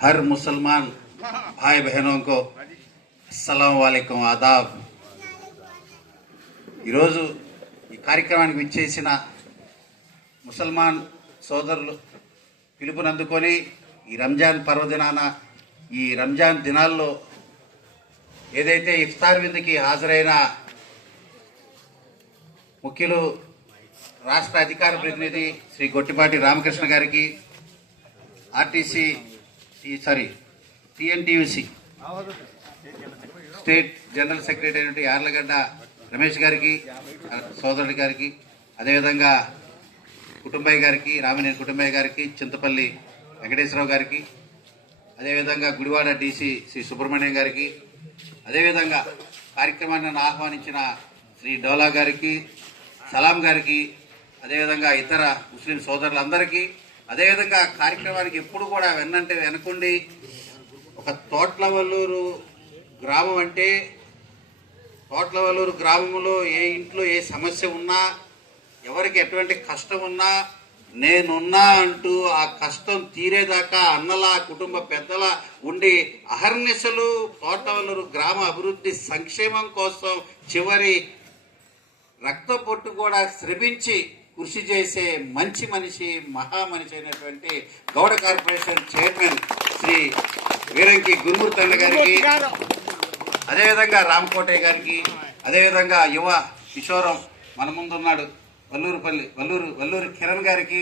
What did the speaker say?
हर मुसलमान भाई बहनों को అస్సలం వాలేకం ఆదాబ్ ఈరోజు ఈ కార్యక్రమానికి విచ్చేసిన ముసల్మాన్ సోదరులు పిలుపునందుకొని ఈ రంజాన్ పర్వదినాన ఈ రంజాన్ దినాల్లో ఏదైతే ఇఫ్తార్ విందుకి హాజరైన ముఖ్యులు రాష్ట్ర అధికార ప్రతినిధి శ్రీ గొట్టిపాటి రామకృష్ణ గారికి ఆర్టీసీ ఈ సారీ టిఎన్టీయూసి స్టేట్ జనరల్ సెక్రటరీ అయినటువంటి యార్లగడ్డ రమేష్ గారికి సోదరుడి గారికి అదేవిధంగా కుటుంబయ్య గారికి రామినేని కుటుంబయ్య గారికి చింతపల్లి వెంకటేశ్వరరావు గారికి అదేవిధంగా గుడివాడ డీసీ శ్రీ సుబ్రహ్మణ్యం గారికి అదేవిధంగా కార్యక్రమాన్ని ఆహ్వానించిన శ్రీ డోలా గారికి సలాం గారికి అదేవిధంగా ఇతర ముస్లిం సోదరులందరికీ అదేవిధంగా కార్యక్రమానికి ఎప్పుడు కూడా వెన్నంటే వెనకుండి ఒక తోట్లవల్లూరు గ్రామం అంటే తోట్లవల్లూరు గ్రామంలో ఏ ఇంట్లో ఏ సమస్య ఉన్నా ఎవరికి ఎటువంటి కష్టం ఉన్నా నేనున్నా అంటూ ఆ కష్టం తీరేదాకా అన్నల కుటుంబ పెద్దల ఉండి అహర్నిశలు తోటవల్లూరు గ్రామ అభివృద్ధి సంక్షేమం కోసం చివరి రక్త పొట్టు కూడా శ్రమించి కృషి చేసే మంచి మనిషి మహామనిషి అయినటువంటి గౌడ కార్పొరేషన్ చైర్మన్ శ్రీ వీరంకి గురుమూర్తి అన్న గారికి అదేవిధంగా రామకోటయ్య గారికి అదేవిధంగా యువ కిషోరం మన ముందున్నాడు. వల్లూరుపల్లి వల్లూరు వల్లూరు కిరణ్ గారికి